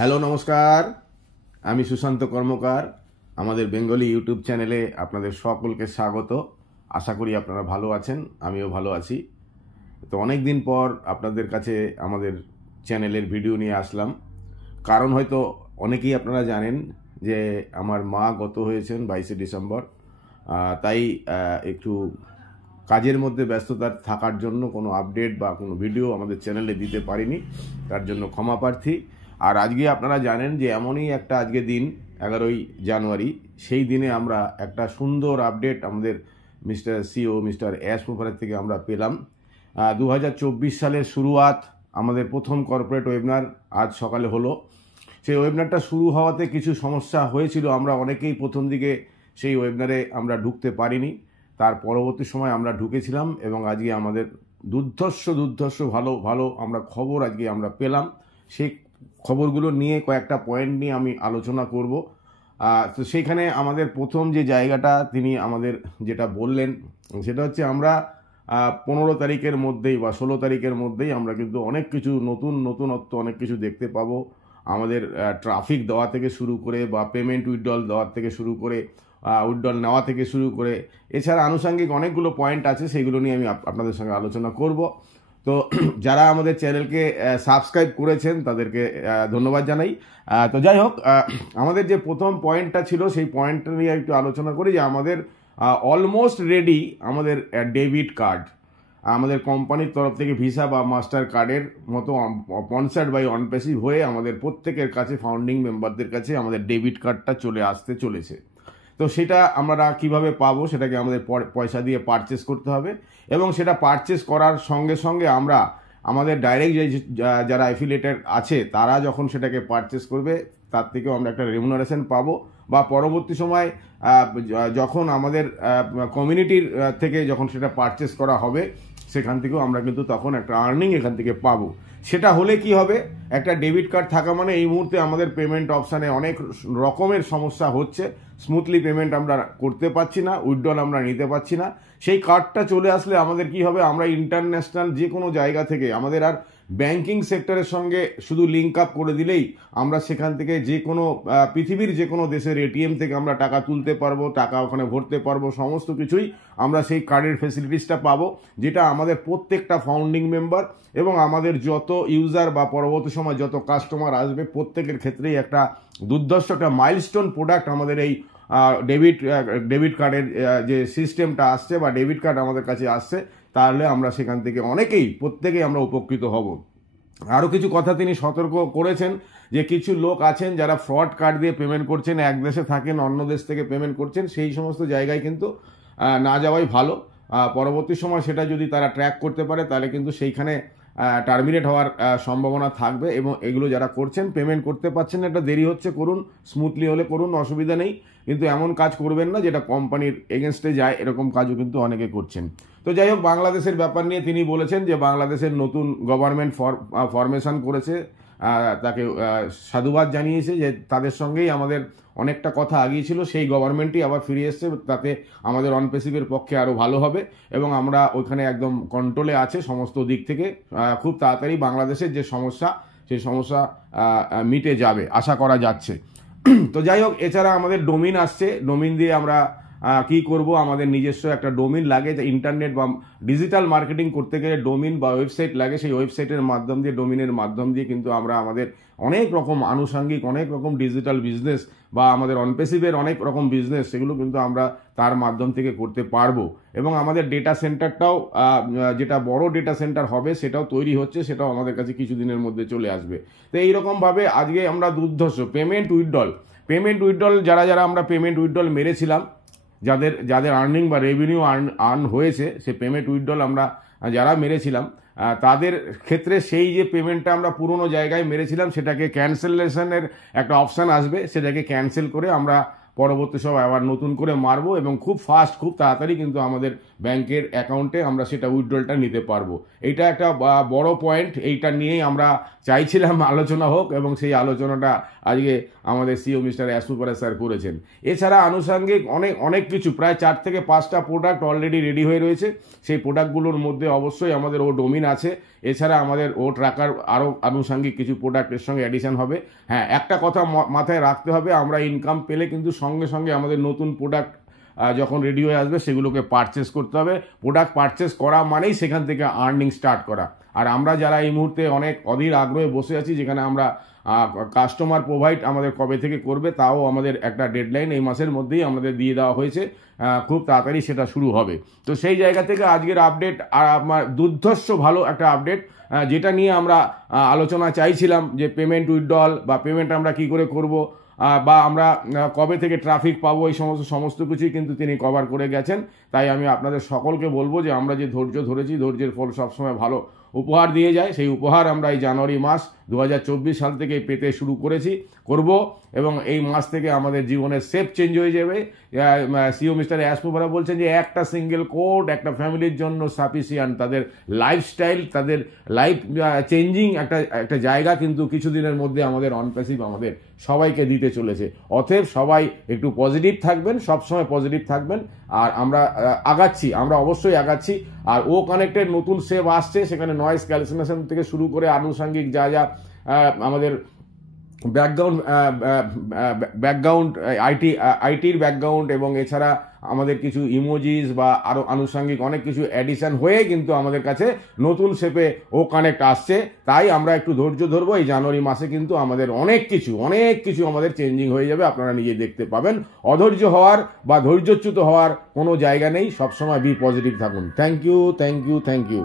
Hello নমস্কার, আমি সুশান্ত কর্মকার। আমাদের বেঙ্গলি ইউটিউব চ্যানেলে আপনাদের সকলকে স্বাগত। আশা করি আপনারা ভালো আছেন, আমিও ভালো আছি। তো অনেক দিন পর আপনাদের কাছে আমাদের চ্যানেলের ভিডিও নিয়ে আসলাম। কারণ হয়তো অনেকেই আপনারা জানেন যে আমার মা গত হয়েছেন 22শে ডিসেম্বর। তাই একটু কাজের মধ্যে ব্যস্ততা থাকার জন্য কোনো আপডেট বা কোনো ভিডিও আমাদের চ্যানেলে দিতে পারিনি, তার জন্য ক্ষমা প্রার্থী। আর আজকে আপনারা জানেন যে এমনই একটা আজকে দিন 11ই জানুয়ারি, সেই দিনে আমরা একটা সুন্দর আপডেট আমাদের মিস্টার সিও মিস্টার এস মুখার্জির থেকে আমরা পেলাম। 2024 সালের শুরুয়াত, আমাদের প্রথম কর্পোরেট ওয়েবিনার আজ সকালে হলো। সেই ওয়েবিনারটা শুরু হওয়াতে কিছু সমস্যা হয়েছিল, আমরা অনেকেই প্রথম দিকে সেই ওয়েবিনারে আমরা ঢুকতে পারিনি। তার পরবর্তী সময় আমরা ঢুকেছিলাম এবং আজকে আমাদের দুর্ধর্ষ ভালো ভালো আমরা খবর আজকে আমরা পেলাম। সেই খবরগুলো নিয়ে কয়েকটা পয়েন্ট নিয়ে আমি আলোচনা করব। তো সেইখানে আমাদের প্রথম যে জায়গাটা তিনি আমাদের যেটা বললেন সেটা হচ্ছে আমরা 15 তারিখের মধ্যেই বা 16 তারিখের মধ্যেই আমরা কিন্তু অনেক কিছু নতুনত্ব অনেক কিছু দেখতে পাবো। আমাদের ট্রাফিক দেওয়া থেকে শুরু করে বা পেমেন্ট উইথড্রল দেওয়ার থেকে শুরু করে উইথড্রল নেওয়া থেকে শুরু করে এছাড়া আনুষঙ্গিক অনেকগুলো পয়েন্ট আছে, সেগুলো নিয়ে আমি আপনাদের সঙ্গে আলোচনা করব। তো যারা আমাদের চ্যানেলকে সাবস্ক্রাইব করেছেন তাদেরকে ধন্যবাদ জানাই। তো যাই হোক, আমাদের যে প্রথম পয়েন্টটা ছিল সেই পয়েন্টটা নিয়ে একটু আলোচনা করি যে আমাদের অলমোস্ট রেডি আমাদের ডেবিট কার্ড, আমাদের কোম্পানির তরফ থেকে ভিসা বা মাস্টার কার্ডের মতো স্পন্সার্ড বাই অনপেসিভ হয়ে আমাদের প্রত্যেকের কাছে, ফাউন্ডিং মেম্বারদের কাছে আমাদের ডেবিট কার্ডটা চলে আসতে চলেছে। তো সেটা আমরা কিভাবে পাবো, সেটাকে আমাদের পয়সা দিয়ে পারচেস করতে হবে এবং সেটা পারচেস করার সঙ্গে সঙ্গে আমরা আমাদের ডাইরেক্ট যারা অ্যাফিলিয়েটেড আছে তারা যখন সেটাকে পারচেস করবে তার থেকেও আমরা একটা রেমুনারেশন পাবো, বা পরবর্তী সময় যখন আমাদের কমিউনিটির থেকে যখন সেটা পারচেস করা হবে সেখান থেকেও আমরা কিন্তু তখন একটা আর্নিং এখান থেকে পাবো। সেটা হলে কি হবে, একটা ডেবিট কার্ড থাকা মানে এই মুহূর্তে আমাদের পেমেন্ট অপশানে অনেক রকমের সমস্যা হচ্ছে, স্মুথলি পেমেন্ট আমরা করতে পারছি না, উইথড্রল আমরা নিতে পারছি না। সেই কার্ডটা চলে আসলে আমাদের কি হবে, আমরা ইন্টারন্যাশনাল যে কোনো জায়গা থেকে আমাদের আর ব্যাংকিং সেক্টরের সঙ্গে শুধু লিঙ্ক আপ করে দিলেই আমরা সেখান থেকে যে কোনো পৃথিবীর যে কোনো দেশের এটিএম থেকে আমরা টাকা তুলতে পারবো, টাকা ওখানে ভরতে পারবো, সমস্ত কিছুই আমরা সেই কার্ডের ফেসিলিটিসটা পাবো, যেটা আমাদের প্রত্যেকটা ফাউন্ডিং মেম্বার এবং আমাদের যত ইউজার বা পরবর্তী সময় যত কাস্টমার আসবে প্রত্যেকের ক্ষেত্রেই একটা দুর্ধর্ষ একটা মাইলস্টোন প্রোডাক্ট আমাদের এই ডেবিট কার্ডের যে সিস্টেমটা আসছে বা ডেবিট কার্ড আমাদের কাছে আসছে, তাহলে আমরা সেখান থেকে প্রত্যেকেই আমরা উপকৃত হব। আরও কিছু কথা তিনি সতর্ক করেছেন যে কিছু লোক আছেন যারা ফ্রড কার্ড দিয়ে পেমেন্ট করছেন, এক দেশে থাকেন অন্য দেশ থেকে পেমেন্ট করছেন, সেই সমস্ত জায়গায় কিন্তু না যাওয়াই ভালো। পরবর্তী সময় সেটা যদি তারা ট্র্যাক করতে পারে তাহলে কিন্তু সেইখানে টার্মিনেট হওয়ার সম্ভাবনা থাকবে। এবং এগুলো যারা করছেন, পেমেন্ট করতে পারছেন না, একটা দেরি হচ্ছে, করুন, স্মুথলি হলে করুন, অসুবিধা নেই, কিন্তু এমন কাজ করবেন না যেটা কোম্পানির এগেনস্টে যায়, এরকম কাজও কিন্তু অনেকে করছেন। তো যাই হোক, বাংলাদেশের ব্যাপার নিয়ে তিনি বলেছেন যে বাংলাদেশের নতুন গভর্নমেন্ট ফরমেশন করেছে, তাকে সাধুবাদ জানিয়েছে যে তাদের সঙ্গেই আমাদের অনেকটা কথা আগিয়েছিল, সেই গভর্নমেন্টই আবার ফিরে এসছে, তাতে আমাদের অনপেসিভের পক্ষে আরও ভালো হবে এবং আমরা ওইখানে একদম কন্ট্রোলে আছে সমস্ত দিক থেকে। খুব তাড়াতাড়ি বাংলাদেশের যে সমস্যা সেই সমস্যা মিটে যাবে আশা করা যাচ্ছে। তো যাই হোক, এছাড়া আমাদের ডোমিন আসছে, ডোমিন দিয়ে আমরা কি করব, আমাদের নিজস্ব একটা ডোমিন লাগে, যে ইন্টারনেট বা ডিজিটাল মার্কেটিং করতে গেলে ডোমিন বা ওয়েবসাইট লাগে, সেই ওয়েবসাইটের মাধ্যম দিয়ে, ডোমিনের মাধ্যম দিয়ে কিন্তু আমরা আমাদের অনেক রকম আনুষঙ্গিক অনেক রকম ডিজিটাল বিজনেস বা আমাদের অনপেসিভের অনেক রকম বিজনেস, সেগুলো কিন্তু আমরা তার মাধ্যম থেকে করতে পারবো। এবং আমাদের ডেটা সেন্টারটাও, যেটা বড় ডেটা সেন্টার হবে সেটাও তৈরি হচ্ছে, সেটাও আমাদের কাছে কিছুদিনের মধ্যে চলে আসবে। তো এইরকমভাবে আজকে আমরা দুর্ধর্ষ পেমেন্ট উইথড্রল যারা আমরা পেমেন্ট উইথড্রল মেরেছিলাম, যাদের আর্নিং বা রেভিনিউ আর্ন হয়েছে, সে পেমেন্ট উইথড্রল আমরা যারা মেরেছিলাম তাদের ক্ষেত্রে সেই যে পেমেন্টটা আমরা পুরনো জায়গায় মেরেছিলাম সেটাকে ক্যান্সেলেশনের একটা অপশান আসবে, সেটাকে ক্যান্সেল করে আমরা পরবর্তী সময় আবার নতুন করে মারবো এবং খুব ফাস্ট, খুব তাড়াতাড়ি কিন্তু আমাদের ব্যাংকের অ্যাকাউন্টে আমরা সেটা উইথড্রলটা নিতে পারবো। এইটা একটা বড় পয়েন্ট, এইটা নিয়েই আমরা চাইছিলাম আলোচনা হোক এবং সেই আলোচনাটা আজকে আমাদের সিও মিস্টার অ্যাসপুপারা স্যার করেছেন। এছাড়া আনুষঙ্গিক অনেক কিছু, প্রায় 4 থেকে 5টা প্রোডাক্ট অলরেডি রেডি হয়ে রয়েছে। সেই প্রোডাক্টগুলোর মধ্যে অবশ্যই আমাদের ও ডোমিন আছে, এছাড়া আমাদের ও ট্র্যাকার আরও আনুষঙ্গিক কিছু প্রোডাক্টের সঙ্গে অ্যাডিশন হবে। হ্যাঁ, একটা কথা মাথায় রাখতে হবে, আমরা ইনকাম পেলে কিন্তু সঙ্গে সঙ্গে আমাদের নতুন প্রোডাক্ট যখন রেডি হয়ে আসবে সেগুলোকে পারচেস করতে হবে। প্রোডাক্ট পারচেস করা মানেই সেখান থেকে আর্নিং স্টার্ট করা। আর আমরা যারা এই মুহূর্তে অনেক অধীর আগ্রহে বসে আছি, যেখানে আমরা কাস্টমার প্রোভাইড আমাদের কবে থেকে করবে তাও আমাদের একটা ডেডলাইন এই মাসের মধ্যেই আমাদের দিয়ে দেওয়া হয়েছে, খুব তাড়াতাড়ি সেটা শুরু হবে। তো সেই জায়গা থেকে আজকের আপডেট আর আমার দুর্ধর্ষ ভালো একটা আপডেট, যেটা নিয়ে আমরা আলোচনা চাইছিলাম যে পেমেন্ট উইথড্রল বা পেমেন্ট আমরা কি করে করব বা আমরা কবে থেকে ট্রাফিক পাবো, এই সমস্ত কিছুই কিন্তু তিনি কভার করে গেছেন। তাই আমি আপনাদের সকলকে বলবো যে আমরা যে ধৈর্য ধরেছি, ধৈর্যের ফল সবসময় ভালো উপহার দিয়ে যায়। সেই উপহার আমরা এই জানুয়ারি মাস 2024 সাল থেকে পেতে শুরু করব এবং এই মাস থেকে আমাদের জীবনের শেপ চেঞ্জ হয়ে যাবে। সিও মিস্টার অ্যাসপুপারা বলছেন যে একটা সিঙ্গেল কোড একটা ফ্যামিলির জন্য সাফিসিয়েন্ট, তাদের লাইফস্টাইল, তাদের লাইফ চেঞ্জিং একটা জায়গা কিন্তু কিছুদিনের মধ্যে আমাদের অনপ্যাসিভ আমাদের সবাইকে দিতে চলেছে। অতএব সবাই একটু পজিটিভ থাকবেন, সবসময় পজিটিভ থাকবেন। আর আমরা আগাচ্ছি, আমরা অবশ্যই আগাচ্ছি। আর ও কানেক্টের নতুন সেভ আসছে, সেখানে নয়েজ ক্যালকুলেশন থেকে শুরু করে আনুষঙ্গিক যা যা আমাদের ব্যাকগ্রাউন্ড আইটির ব্যাকগ্রাউন্ড এবং এছাড়া আমাদের কিছু ইমোজিস বা আরও আনুষঙ্গিক অনেক কিছু অ্যাডিশন হয়ে কিন্তু আমাদের কাছে নতুন শেপে ও কানেক্ট আসছে। তাই আমরা একটু ধৈর্য ধরবো। এই জানুয়ারি মাসে কিন্তু আমাদের অনেক কিছু আমাদের চেঞ্জিং হয়ে যাবে, আপনারা নিজে দেখতে পাবেন। অধৈর্য হওয়ার বা ধৈর্যচ্যুত হওয়ার কোনো জায়গা নেই, সবসময় বি পজিটিভ থাকুন। Thank you.